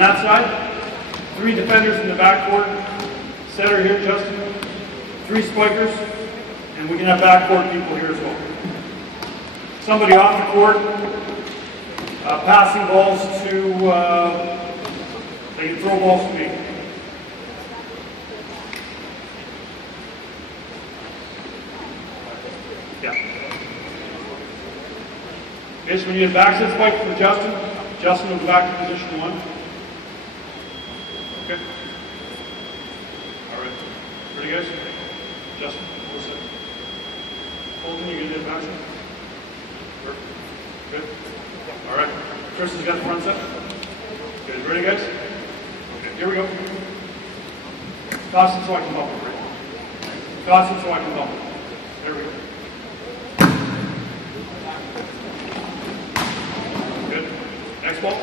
that side, 3 defenders in the backcourt, setter here, Justin, 3 spikers, and we can have backcourt people here as well. Somebody off the court, passing balls to, they can throw balls to me. Yeah. Okay, so we need a backside spike for Justin. Justin will go back to position 1. Okay. All right. Ready, guys? Justin, what's it? Holden, you gonna do a backside? Perfect. Good. All right. Chris has got the front set. Good. Ready, guys? Okay. Here we go. Toss it so I can bump it. Right? Toss it so I can bump it. There we go. Good. Next ball.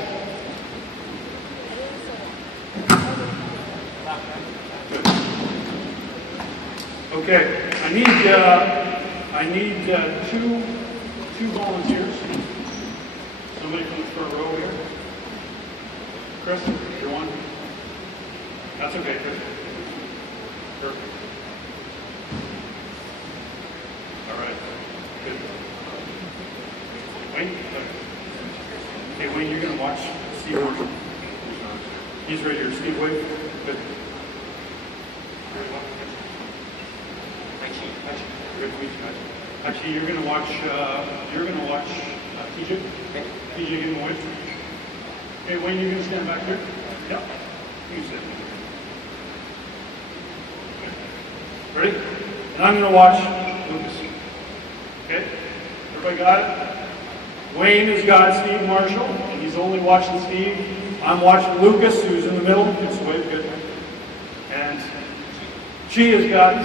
Good. Okay. I need two volunteers. Somebody from the front row here. Chris, you're one. That's okay, Chris. Perfect. All right. Good. Wayne? Okay, Wayne, you're going to watch Steve Marshall. He's right here. Steve, wait. Good. Good to meet you guys. Actually, you're going to watch TJ. TJ getting away. Okay, Wayne, you're going to stand back here. Yeah. You sit. Okay. Ready? And I'm going to watch Lucas. Okay? Everybody got it? Wayne has got Steve Marshall, and he's only watching Steve. I'm watching Lucas, who's in the middle. It's way good. And she has got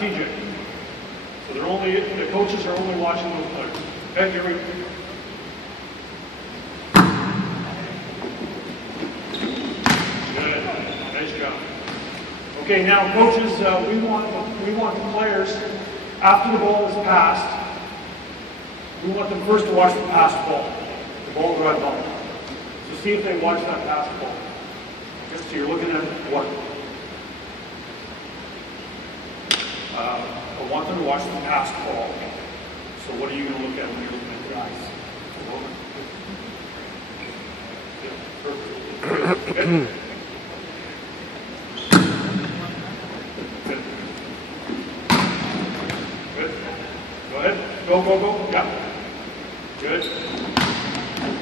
TJ. So the coaches are only watching those players. Okay, here we go. Good. Nice job. Okay, now coaches, we want the players, after the ball is passed, we want them first to watch the passed ball, the ball drive ball. So see if they watch that passed ball. Okay, so you're looking at what? I want them to watch the passed ball. So what are you going to look at when you're looking at the eyes? Perfect. Good. Good. Good. Go ahead. Go, go, go. Yeah. Good.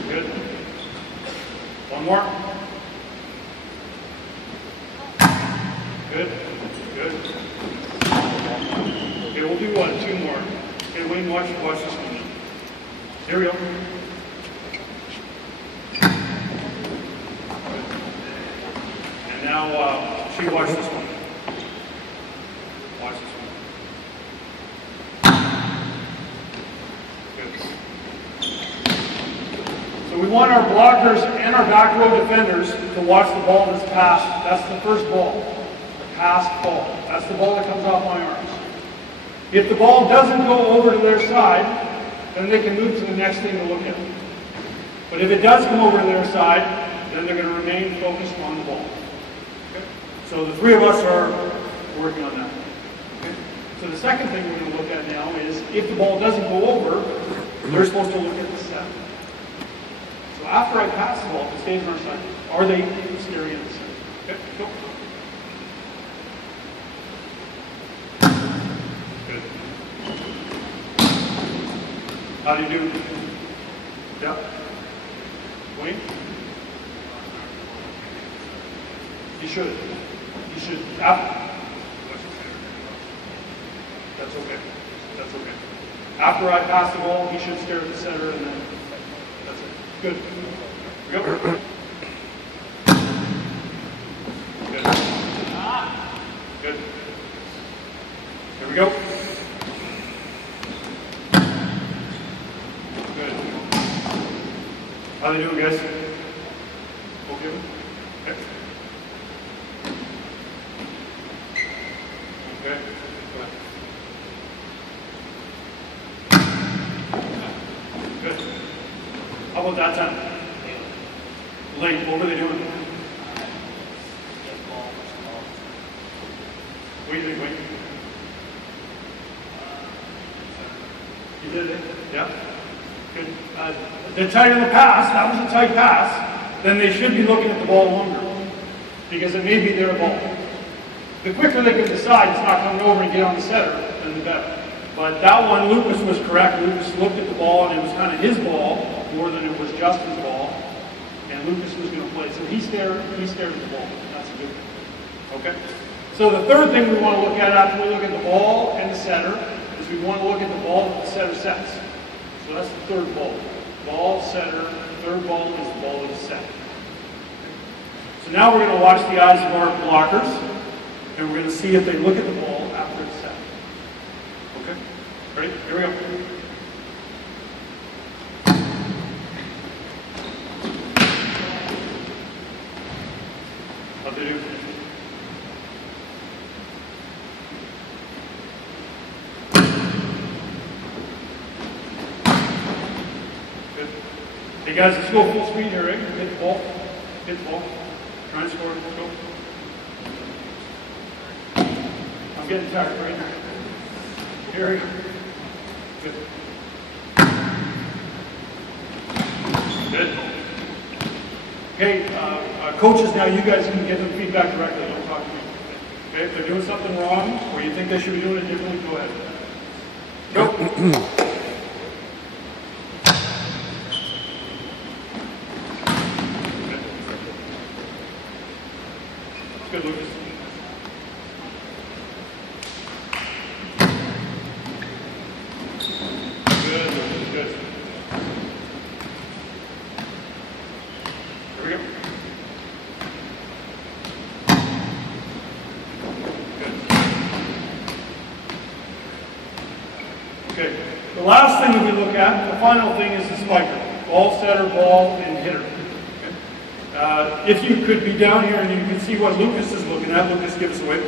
Good. One more. Good. Good. Okay, we'll do 2 more. Okay, Wayne, watch this one. Here we go. And now she watch this one. Watch this one. Good. So we want our blockers and our back row defenders to watch the ball that's passed. That's the first ball. The passed ball. That's the ball that comes off my arms. If the ball doesn't go over to their side, then they can move to the next thing to look at. But if it does come over to their side, then they're going to remain focused on the ball. Okay? So the 3 of us are working on that. Okay? So the second thing we're going to look at now is if the ball doesn't go over, they're supposed to look at the set. So after I pass the ball, if it stays on our side, are they staring at the set? Okay, go. How do you do? Yeah. Wayne? He should. He should. That's okay. That's okay. After I pass the ball, he should stare at the center and then that's it. Good. Here we go. Good. Good. Here we go. How are they doing, guys? Okay. Okay. Okay. Good. How about that time? Late. What were they doing? do you think, Wayne? You did it? Yeah? Good. They're tight in the pass. That was a tight pass. Then they should be looking at the ball longer because it may be their ball. The quicker they can decide it's not coming over and get on the setter, then the better. But that one, Lucas was correct. Lucas looked at the ball and it was kind of his ball more than it was Justin's ball. And Lucas was going to play. So he stared at the ball. That's a good thing. Okay? So the third thing we want to look at after we look at the ball and the setter is we want to look at the ball that the setter sets. So that's the third ball. Ball, setter, third ball is the ball that is set. So now we're going to watch the eyes of our blockers, and we're going to see if they look at the ball after it's set. Okay? Ready? Here we go. What do they do? Good. Hey guys, let's go full speed here, right? Hit the ball. Hit the ball. Try and score. Let's go. I'm getting tired right now. Here we go. Good. Good. Okay, coaches, now you guys can give them feedback directly. Don't talk to me. Okay, if they're doing something wrong or you think they should be doing it differently, go ahead. Go. Good, Lucas. Good, Lucas, good. Here we go. Good. Okay. The last thing that we look at, the final thing, is the spiker. Ball setter, ball, and hitter. If you could be down here and you can see what Lucas is looking at, Lucas, give us a wave,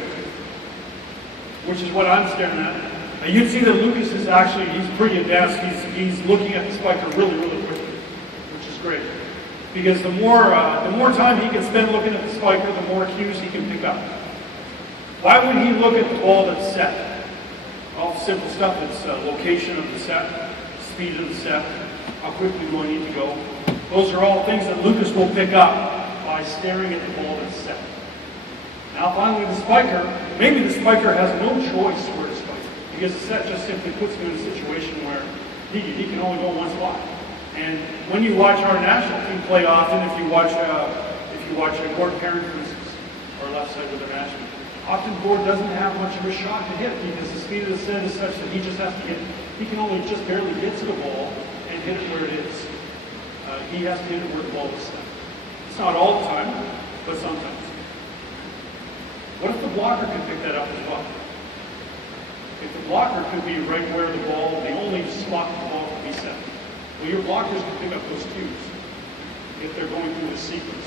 which is what I'm staring at. You'd see that Lucas is actually, he's pretty advanced. He's looking at the spiker really, really quickly, which is great. Because the more time he can spend looking at the spiker, the more cues he can pick up. Why would he look at the ball that's set? All simple stuff. It's location of the set, speed of the set, how quickly do I need to go. Those are all things that Lucas will pick up by staring at the ball that's set. Now finally the spiker, maybe the spiker has no choice where to spike, because the set just simply puts him in a situation where he can only go one spot. And when you watch our national team play often, if you watch Gordon Perrin, for instance, or left side with their national, often Gordon doesn't have much of a shot to hit because the speed of the set is such that he just has to hit. He can only just barely get to the ball and hit it where it is. He has to hit it where the ball is set. It's not all the time, but sometimes. What if the blocker could pick that up as well? If the blocker could be right where the ball, the only spot the ball could be set. Well, your blockers can pick up those cues if they're going through a sequence.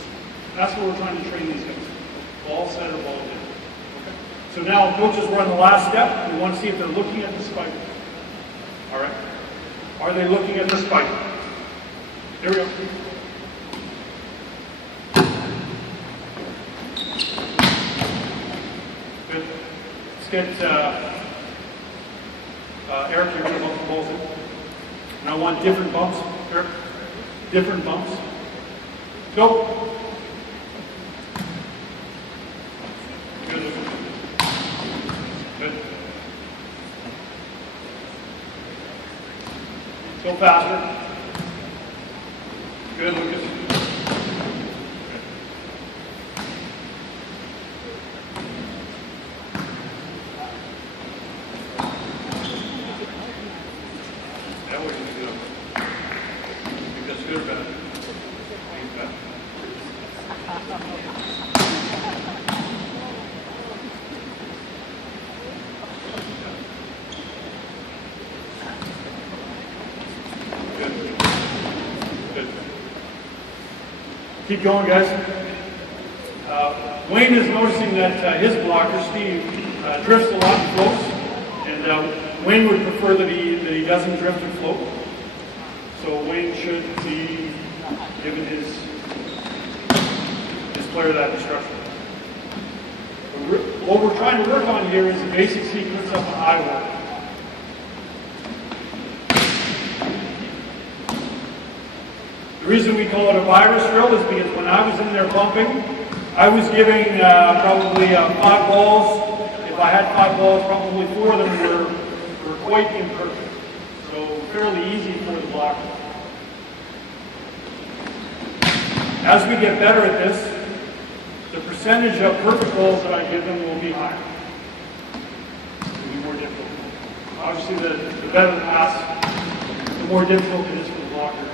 That's what we're trying to train these guys. Ball setter, ball hitter. Okay. So now coaches, we're on the last step. We want to see if they're looking at the spiker. All right. Are they looking at the spiker? Here we go. Good. Let's get Eric, you're going to bump the balls in. And I want different bumps. Eric, different bumps. Go. Good. Good. Go faster. Good, Lucas. That way you do it. I think that's good or bad? Good. Good. Keep going, guys. Wayne is noticing that his blocker, Steve, drifts a lot and floats, and Wayne would prefer that he doesn't drift and float. So Wayne should be giving his player that instruction. what we're trying to work on here is a basic sequence of an eye work. The reason we call it a virus drill is because when I was in there bumping, I was giving probably 5 balls. If I had 5 balls, probably 4 of them were quite imperfect. So fairly easy for the blocker. As we get better at this, the percentage of perfect balls that I give them will be higher. It will be more difficult. Obviously, the better the pass, the more difficult it is for the blocker.